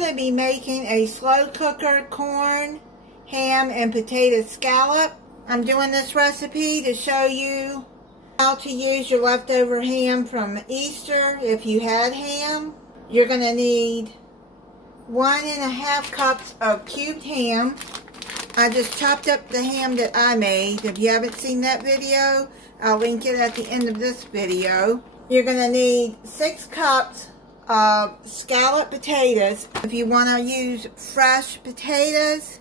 going to be making a slow cooker corn, ham, and potato scallop. I'm doing this recipe to show you how to use your leftover ham from Easter if you had ham. You're going to need 1.5 cups of cubed ham. I just chopped up the ham that I made. If you haven't seen that video, I'll link it at the end of this video. You're going to need 6 cups of scalloped potatoes. If you want to use fresh potatoes,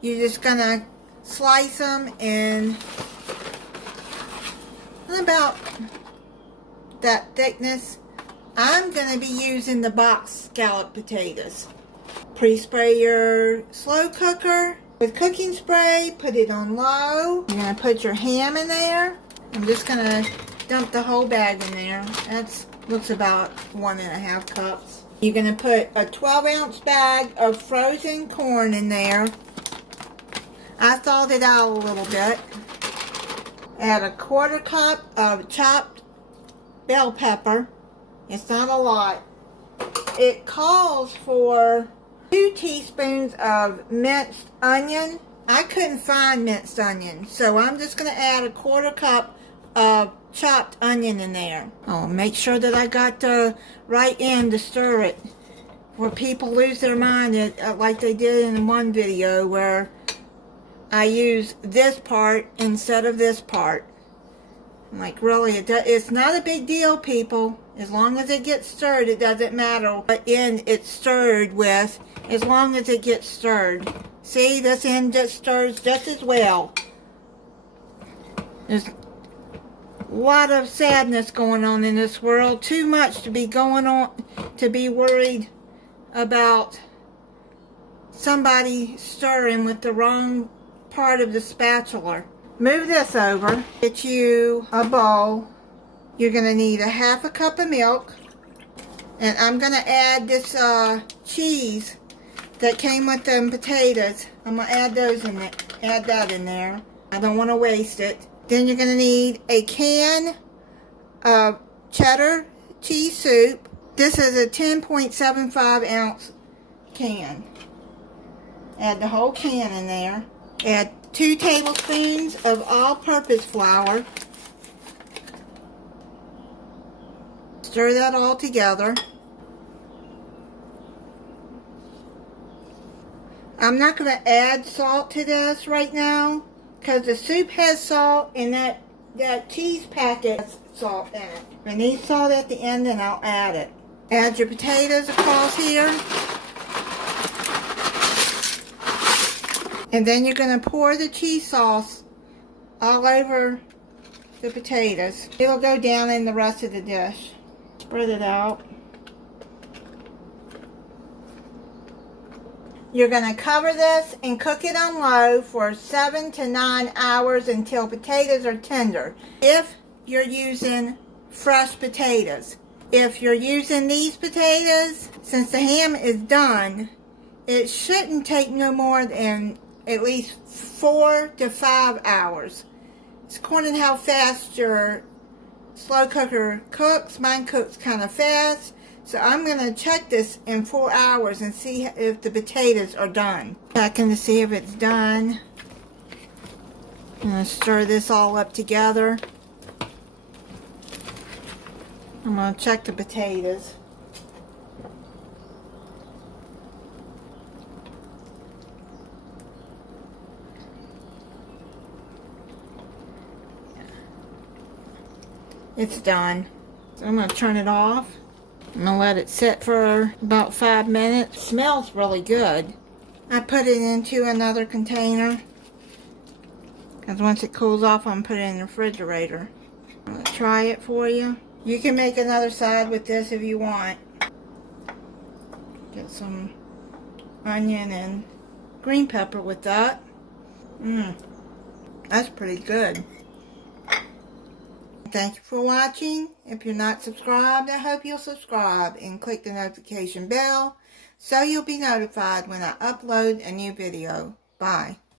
you're just going to slice them in about that thickness. I'm going to be using the box scalloped potatoes. Pre-spray your slow cooker with cooking spray. Put it on low. You're going to put your ham in there. I'm just going to dump the whole bag in there. That looks about 1.5 cups. You're going to put a 12-ounce bag of frozen corn in there. I thawed it out a little bit. Add a 1/4 cup of chopped bell pepper. It's not a lot. It calls for 2 teaspoons of minced onion. I couldn't find minced onion, so I'm just going to add a 1/4 cup of chopped onion in there. Oh, make sure that I got the right end to stir it, where people lose their mind like they did in one video where I use this part instead of this part. I'm like, really, it's not a big deal, people. As long as it gets stirred, it doesn't matter what end it's stirred with, as long as it gets stirred. See, this end just stirs just as well. There's a lot of sadness going on in this world. Too much to be going on, to be worried about somebody stirring with the wrong part of the spatula. Move this over. Get you a bowl. You're going to need 1/2 cup of milk. And I'm going to add this cheese that came with them potatoes. I'm going to add those in there. Add that in there. I don't want to waste it. Then you're going to need a can of cheddar cheese soup. This is a 10.75 ounce can. Add the whole can in there. Add 2 tablespoons of all-purpose flour. Stir that all together. I'm not going to add salt to this right now because the soup has salt and that cheese packet has salt in it. If I need salt at the end, then I'll add it. Add your potatoes across here. And then you're going to pour the cheese sauce all over the potatoes. It'll go down in the rest of the dish. Spread it out. You're going to cover this and cook it on low for 7 to 9 hours until potatoes are tender. If you're using fresh potatoes. If you're using these potatoes, since the ham is done, it shouldn't take no more than at least 4 to 5 hours. It's according to how fast your slow cooker cooks. Mine cooks kind of fast. So I'm going to check this in 4 hours and see if the potatoes are done. Checking to see if it's done. I'm going to stir this all up together. I'm going to check the potatoes. It's done. So I'm going to turn it off. I'm going to let it sit for about 5 minutes. It smells really good. I put it into another container. Because once it cools off, I'm going to put it in the refrigerator. I'm going to try it for you. You can make another side with this if you want. Get some onion and green pepper with that. That's pretty good. Thank you for watching. If you're not subscribed, I hope you'll subscribe and click the notification bell so you'll be notified when I upload a new video. Bye.